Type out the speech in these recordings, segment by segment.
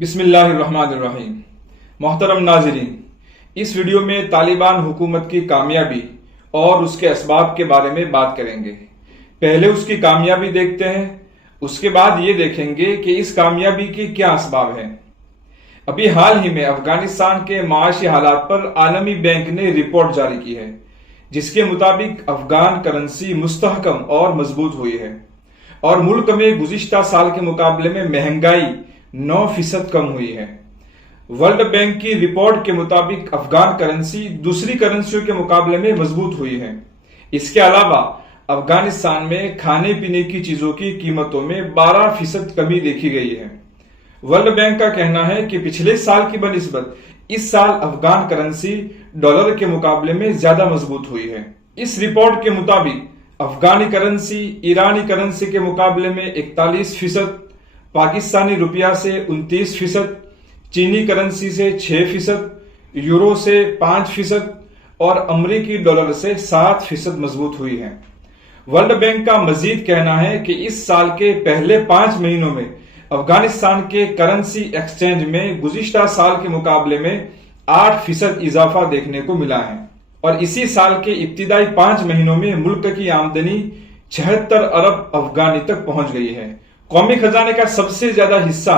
بسم اللہ الرحمن الرحیم۔ محترم ناظرین، اس ویڈیو میں طالبان حکومت کی کامیابی اور اس کے اسباب کے بارے میں بات کریں گے۔ پہلے اس کی کامیابی دیکھتے ہیں، اس کے بعد یہ دیکھیں گے کہ اس کامیابی کے کیا اسباب ہیں۔ ابھی حال ہی میں افغانستان کے معاشی حالات پر عالمی بینک نے رپورٹ جاری کی ہے، جس کے مطابق افغان کرنسی مستحکم اور مضبوط ہوئی ہے اور ملک میں گزشتہ سال کے مقابلے میں مہنگائی 9% کم ہوئی ہے۔ ورلڈ بینک کی رپورٹ کے مطابق افغان کرنسی دوسری کرنسیوں کے مقابلے میں مضبوط ہوئی ہے۔ اس کے علاوہ افغانستان میں کھانے پینے کی چیزوں کی قیمتوں میں 12% کمی دیکھی گئی ہے۔ ورلڈ بینک کا کہنا ہے کہ پچھلے سال کی بنسبت اس سال افغان کرنسی ڈالر کے مقابلے میں زیادہ مضبوط ہوئی ہے۔ اس رپورٹ کے مطابق افغانی کرنسی ایرانی کرنسی کے مقابلے میں 41%، پاکستانی روپیہ سے 29%، چینی کرنسی سے 6%، یورو سے 5% اور امریکی ڈالر سے 7% مضبوط ہوئی ہے۔ ورلڈ بینک کا مزید کہنا ہے کہ اس سال کے پہلے 5 مہینوں میں افغانستان کے کرنسی ایکسچینج میں گزشتہ سال کے مقابلے میں 8% اضافہ دیکھنے کو ملا ہے، اور اسی سال کے ابتدائی 5 مہینوں میں ملک کی آمدنی 76 ارب افغانی تک پہنچ گئی ہے۔ قومی خزانے کا سب سے زیادہ حصہ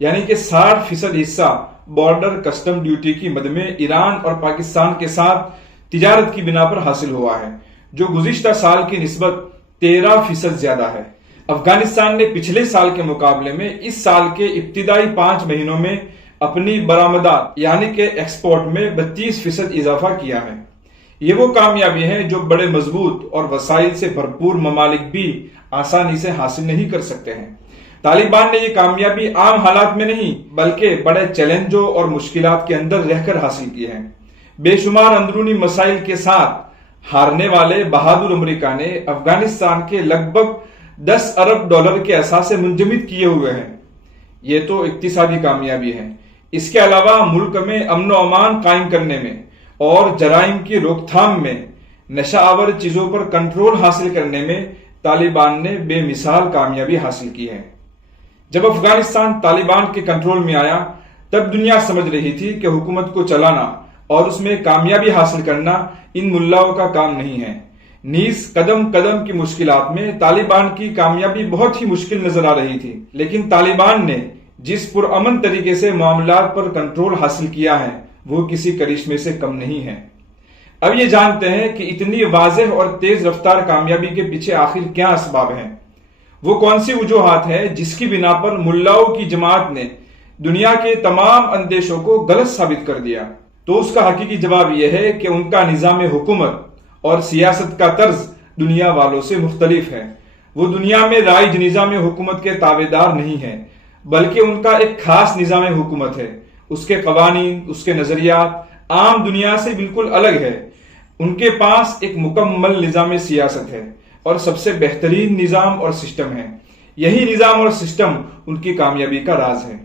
یعنی کہ 60% حصہ بارڈر کسٹم ڈیوٹی کی مد میں ایران اور پاکستان کے ساتھ تجارت کی بنا پر حاصل ہوا ہے، جو گزشتہ سال کی نسبت 13% زیادہ ہے۔ افغانستان نے پچھلے سال کے مقابلے میں اس سال کے ابتدائی 5 مہینوں میں اپنی برآمدات یعنی کہ ایکسپورٹ میں 32% اضافہ کیا ہے۔ یہ وہ کامیابی ہے جو بڑے مضبوط اور وسائل سے بھرپور ممالک بھی آسانی سے حاصل نہیں کر سکتے ہیں۔ طالبان نے یہ کامیابی عام حالات میں نہیں بلکہ بڑے چیلنجوں اور مشکلات کے اندر رہ کر حاصل کی ہے۔ بے شمار اندرونی مسائل کے ساتھ ہارنے والے بہادر امریکہ نے افغانستان کے لگ بھگ 10 ارب ڈالر کے اثاثے منجمد کیے ہوئے ہیں۔ یہ تو اقتصادی کامیابی ہے۔ اس کے علاوہ ملک میں امن و امان قائم کرنے میں اور جرائم کی روک تھام میں، نشہ آور چیزوں پر کنٹرول حاصل کرنے میں طالبان نے بے مثال کامیابی حاصل کی ہے۔ جب افغانستان طالبان کے کنٹرول میں آیا تب دنیا سمجھ رہی تھی کہ حکومت کو چلانا اور اس میں کامیابی حاصل کرنا ان ملاؤں کا کام نہیں ہے۔ نیز قدم قدم کی مشکلات میں طالبان کی کامیابی بہت ہی مشکل نظر آ رہی تھی، لیکن طالبان نے جس پرامن طریقے سے معاملات پر کنٹرول حاصل کیا ہے وہ کسی کرشمے سے کم نہیں ہے۔ اب یہ جانتے ہیں کہ اتنی واضح اور تیز رفتار کامیابی کے پیچھے آخر کیا اسباب ہیں، وہ کون سی وجوہات ہیں جس کی بنا پر ملاؤں کی جماعت نے دنیا کے تمام اندیشوں کو غلط ثابت کر دیا۔ تو اس کا حقیقی جواب یہ ہے کہ ان کا نظام حکومت اور سیاست کا طرز دنیا والوں سے مختلف ہے۔ وہ دنیا میں رائج نظام حکومت کے تابع دار نہیں ہے بلکہ ان کا ایک خاص نظام حکومت ہے۔ اس کے قوانین، اس کے نظریات عام دنیا سے بالکل الگ ہے۔ ان کے پاس ایک مکمل نظام سیاست ہے اور سب سے بہترین نظام اور سسٹم ہے۔ یہی نظام اور سسٹم ان کی کامیابی کا راز ہے۔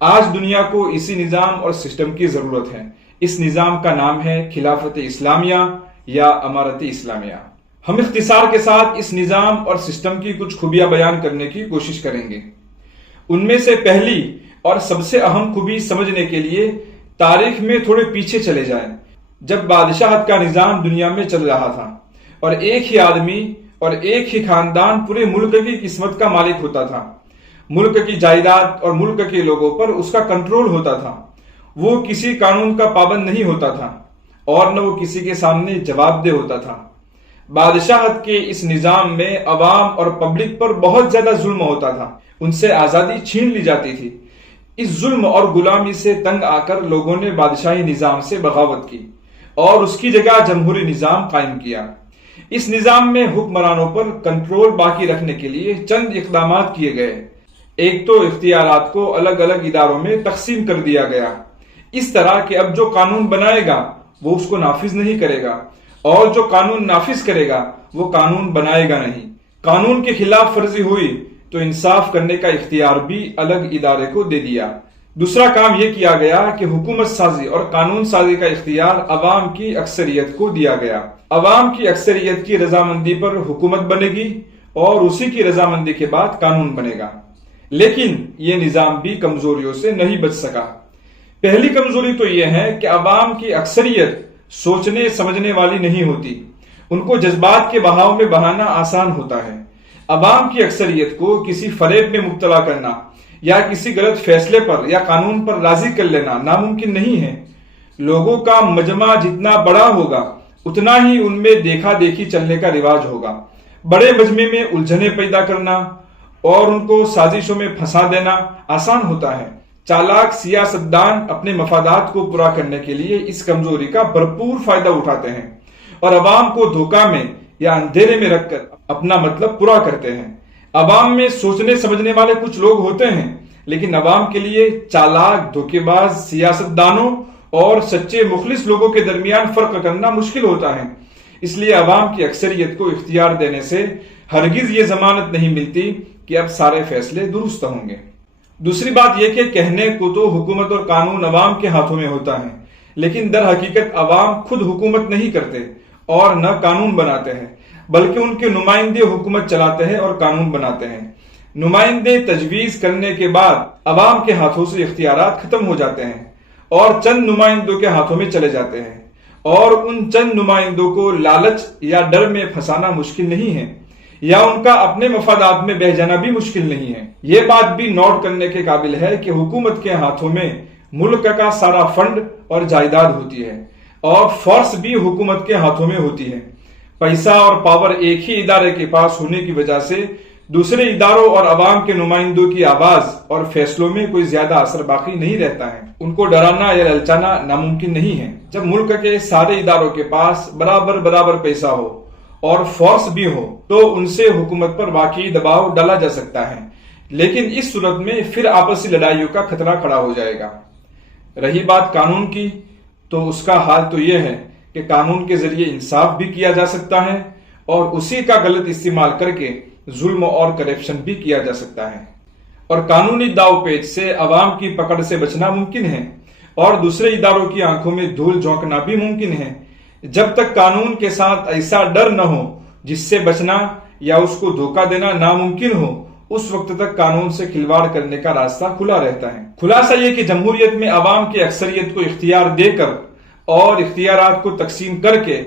آج دنیا کو اسی نظام اور سسٹم کی ضرورت ہے۔ اس نظام کا نام ہے خلافت اسلامیہ یا امارت اسلامیہ۔ ہم اختصار کے ساتھ اس نظام اور سسٹم کی کچھ خوبیاں بیان کرنے کی کوشش کریں گے۔ ان میں سے پہلی اور سب سے اہم خوبی سمجھنے کے لیے تاریخ میں تھوڑے پیچھے چلے جائیں، جب بادشاہت کا نظام دنیا میں چل رہا تھا اور ایک ہی آدمی اور ایک ہی خاندان پورے ملک کی قسمت کا مالک ہوتا تھا۔ ملک کی جائیداد اور ملک کے لوگوں پر اس کا کنٹرول ہوتا تھا۔ وہ کسی قانون کا پابند نہیں ہوتا تھا اور نہ وہ کسی کے سامنے جواب دہ ہوتا تھا۔ بادشاہت کے اس نظام میں عوام اور پبلک پر بہت زیادہ ظلم ہوتا تھا، ان سے آزادی چھین لی جاتی تھی۔ اس ظلم اور غلامی سے تنگ آ کر لوگوں نے بادشاہی نظام سے بغاوت کی اور اس کی جگہ جمہوری نظام قائم کیا۔ اس نظام میں حکمرانوں پر کنٹرول باقی رکھنے کے لیے چند اقدامات کیے گئے۔ ایک تو اختیارات کو الگ الگ اداروں میں تقسیم کر دیا گیا، اس طرح کہ اب جو قانون بنائے گا وہ اس کو نافذ نہیں کرے گا اور جو قانون نافذ کرے گا وہ قانون بنائے گا نہیں۔ قانون کی خلاف ورزی ہوئی تو انصاف کرنے کا اختیار بھی الگ ادارے کو دے دیا۔ دوسرا کام یہ کیا گیا کہ حکومت سازی اور قانون سازی کا اختیار عوام کی اکثریت کو دیا گیا۔ عوام کی اکثریت کی رضامندی پر حکومت بنے گی اور اسی کی رضامندی کے بعد قانون بنے گا۔ لیکن یہ نظام بھی کمزوریوں سے نہیں بچ سکا۔ پہلی کمزوری تو یہ ہے کہ عوام کی اکثریت سوچنے سمجھنے والی نہیں ہوتی، ان کو جذبات کے بہاؤ میں بہانا آسان ہوتا ہے۔ عوام کی اکثریت کو کسی فریب میں مبتلا کرنا یا کسی غلط فیصلے پر یا قانون پر راضی کر لینا ناممکن نہیں ہے۔ لوگوں کا مجمع جتنا بڑا ہوگا اتنا ہی ان میں دیکھا دیکھی چلنے کا رواج ہوگا۔ بڑے مجمع میں الجھنیں پیدا کرنا اور ان کو سازشوں میں پھنسا دینا آسان ہوتا ہے۔ چالاک سیاستدان اپنے مفادات کو پورا کرنے کے لیے اس کمزوری کا بھرپور فائدہ اٹھاتے ہیں اور عوام کو دھوکہ میں یا اندھیرے میں رکھ کر اپنا مطلب پورا کرتے ہیں۔ عوام میں سوچنے سمجھنے والے کچھ لوگ ہوتے ہیں، لیکن عوام کے لیے چالاک دھوکے باز سیاستدانوں اور سچے مخلص لوگوں کے درمیان فرق کرنا مشکل ہوتا ہے۔ اس لیے عوام کی اکثریت کو اختیار دینے سے ہرگز یہ ضمانت نہیں ملتی کہ اب سارے فیصلے درست ہوں گے۔ دوسری بات یہ کہ کہنے کو تو حکومت اور قانون عوام کے ہاتھوں میں ہوتا ہے، لیکن در حقیقت عوام خود حکومت نہیں کرتے اور نہ قانون بناتے ہیں، بلکہ ان کے نمائندے حکومت چلاتے ہیں اور قانون بناتے ہیں۔ نمائندے تجویز کرنے کے بعد عوام کے ہاتھوں سے اختیارات ختم ہو جاتے ہیں اور چند نمائندوں کے ہاتھوں میں چلے جاتے ہیں، اور ان چند نمائندوں کو لالچ یا ڈر میں پھنسانا مشکل نہیں ہے، یا ان کا اپنے مفادات میں بہ جانا بھی مشکل نہیں ہے۔ یہ بات بھی نوٹ کرنے کے قابل ہے کہ حکومت کے ہاتھوں میں ملک کا سارا فنڈ اور جائیداد ہوتی ہے، اور فورس بھی حکومت کے ہاتھوں میں ہوتی ہے۔ پیسہ اور پاور ایک ہی ادارے کے پاس ہونے کی وجہ سے دوسرے اداروں اور عوام کے نمائندوں کی آواز اور فیصلوں میں کوئی زیادہ اثر باقی نہیں رہتا ہے۔ ان کو ڈرانا یا للچانا ناممکن نہیں ہے۔ جب ملک کے سارے اداروں کے پاس برابر پیسہ ہو اور فورس بھی ہو تو ان سے حکومت پر واقعی دباؤ ڈالا جا سکتا ہے، لیکن اس صورت میں پھر آپسی لڑائیوں کا خطرہ کھڑا ہو جائے گا۔ رہی بات قانون کی، تو اس کا حال تو یہ ہے کہ قانون کے ذریعے انصاف بھی کیا جا سکتا ہے اور اسی کا غلط استعمال کر کے ظلم اور کرپشن بھی کیا جا سکتا ہے، اور قانونی داؤ پیچ سے عوام کی پکڑ سے بچنا ممکن ہے اور دوسرے اداروں کی آنکھوں میں دھول جھونکنا بھی ممکن ہے۔ جب تک قانون کے ساتھ ایسا ڈر نہ ہو جس سے بچنا یا اس کو دھوکہ دینا ناممکن ہو، اس وقت تک قانون سے کھلواڑ کرنے کا راستہ کھلا رہتا ہے۔ خلاصہ یہ کہ جمہوریت میں عوام کی اکثریت کو اختیار دے کر اور اختیارات کو تقسیم کر کے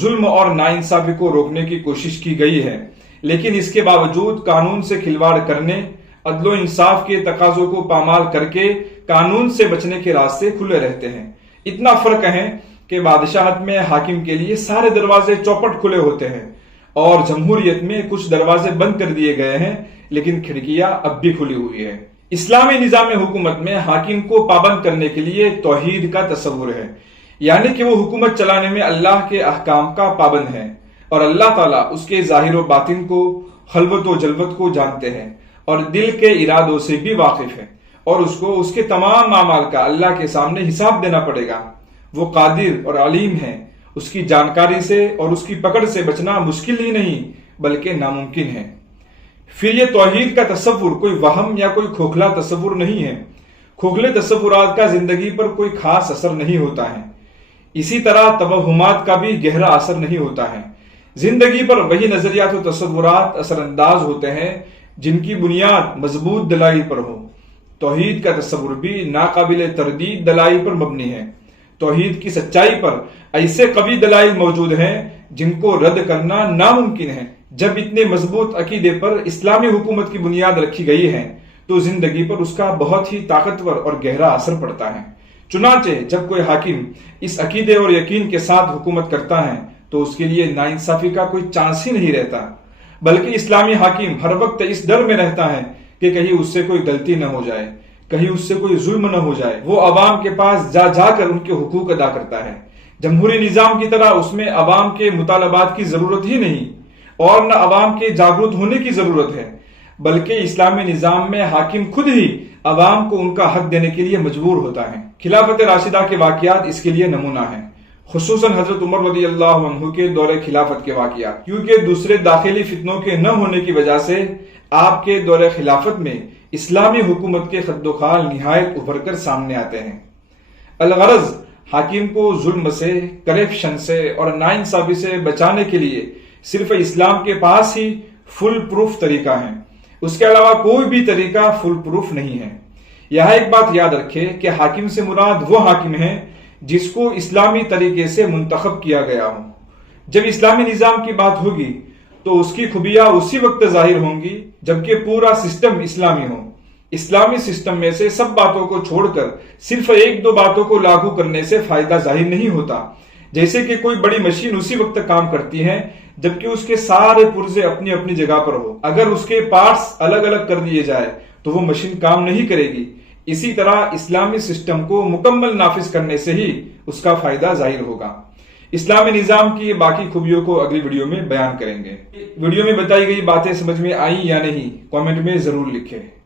ظلم اور ناانصافی کو روکنے کی کوشش کی گئی ہے، لیکن اس کے باوجود قانون سے کھلواڑ کرنے، عدل و انصاف کے تقاضوں کو پامال کر کے قانون سے بچنے کے راستے کھلے رہتے ہیں۔ اتنا فرق ہے کہ بادشاہت میں حاکم کے لیے سارے دروازے چوپٹ کھلے ہوتے ہیں اور جمہوریت میں کچھ دروازے بند کر دیے گئے ہیں لیکن کھڑکیاں اب بھی کھلی ہوئی ہے۔ اسلامی نظام حکومت میں حاکم کو پابند کرنے کے لیے توحید کا تصور ہے، یعنی کہ وہ حکومت چلانے میں اللہ کے احکام کا پابند ہے اور اللہ تعالیٰ اس کے ظاہر و باطن کو، خلوت و جلوت کو جانتے ہیں اور دل کے ارادوں سے بھی واقف ہے، اور اس کو اس کے تمام اعمال کا اللہ کے سامنے حساب دینا پڑے گا۔ وہ قادر اور علیم ہے، اس کی جانکاری سے اور اس کی پکڑ سے بچنا مشکل ہی نہیں بلکہ ناممکن ہے۔ پھر یہ توحید کا تصور کوئی وہم یا کوئی کھوکھلا تصور نہیں ہے۔ کھوکھلے تصورات کا زندگی پر کوئی خاص اثر نہیں ہوتا ہے، اسی طرح توہمات کا بھی گہرا اثر نہیں ہوتا ہے۔ زندگی پر وہی نظریات و تصورات اثر انداز ہوتے ہیں جن کی بنیاد مضبوط دلائل پر ہو۔ توحید کا تصور بھی ناقابل تردید دلائل پر مبنی ہے۔ توحید کی سچائی پر ایسے قوی دلائل موجود ہیں جن کو رد کرنا ناممکن ہے۔ جب اتنے مضبوط عقیدے پر اسلامی حکومت کی بنیاد رکھی گئی ہے تو زندگی پر اس کا بہت ہی طاقتور اور گہرا اثر پڑتا ہے۔ چنانچہ جب کوئی حاکم اس عقیدے اور یقین کے ساتھ حکومت کرتا ہے تو اس کے لیے ناانصافی کا کوئی چانس ہی نہیں رہتا، بلکہ اسلامی حاکم ہر وقت اس ڈر میں رہتا ہے کہ کہیں اس سے کوئی غلطی نہ ہو جائے، کہیں اس سے کوئی ظلم نہ ہو جائے۔ وہ عوام کے پاس جا جا کر ان کے حقوق ادا کرتا ہے۔ جمہوری نظام کی طرح اس میں عوام کے مطالبات کی ضرورت ہی نہیں اور نہ عوام کے جاگرت ہونے کی ضرورت ہے، بلکہ اسلامی نظام میں حاکم خود ہی عوام کو ان کا حق دینے کے لیے مجبور ہوتا ہے۔ خلافت راشدہ کے واقعات اس کے لیے نمونہ ہیں، خصوصاً حضرت عمر رضی اللہ عنہ کے دور خلافت کے واقعات، کیونکہ دوسرے داخلی فتنوں کے نہ ہونے کی وجہ سے آپ کے دور خلافت میں اسلامی حکومت کے خد و خال نہایت ابھر کر سامنے آتے ہیں۔ الغرض حاکم کو ظلم سے، کرپشن سے اور ناانصافی سے بچانے کے لیے صرف اسلام کے پاس ہی فل پروف طریقہ ہے۔ اس کے علاوہ کوئی بھی طریقہ فل پروف نہیں ہے۔ یہاں ایک بات یاد رکھے کہ حاکم سے مراد وہ حاکم ہے جس کو اسلامی طریقے سے منتخب کیا گیا ہو۔ جب اسلامی نظام کی بات ہوگی تو اس کی خوبیاں اسی وقت ظاہر ہوں گی جبکہ پورا سسٹم اسلامی ہو۔ اسلامی سسٹم میں سے سب باتوں کو چھوڑ کر صرف ایک دو باتوں کو لاگو کرنے سے فائدہ ظاہر نہیں ہوتا۔ جیسے کہ کوئی بڑی مشین اسی وقت کام کرتی ہے جبکہ اس کے سارے پرزے اپنی اپنی جگہ پر ہو۔ اگر اس کے پارٹس الگ الگ کر دیے جائے تو وہ مشین کام نہیں کرے گی۔ اسی طرح اسلامی سسٹم کو مکمل نافذ کرنے سے ہی اس کا فائدہ ظاہر ہوگا۔ اسلامی نظام کی باقی خوبیوں کو اگلی ویڈیو میں بیان کریں گے۔ ویڈیو میں بتائی گئی باتیں سمجھ میں آئیں یا نہیں، کامنٹ میں ضرور لکھیں۔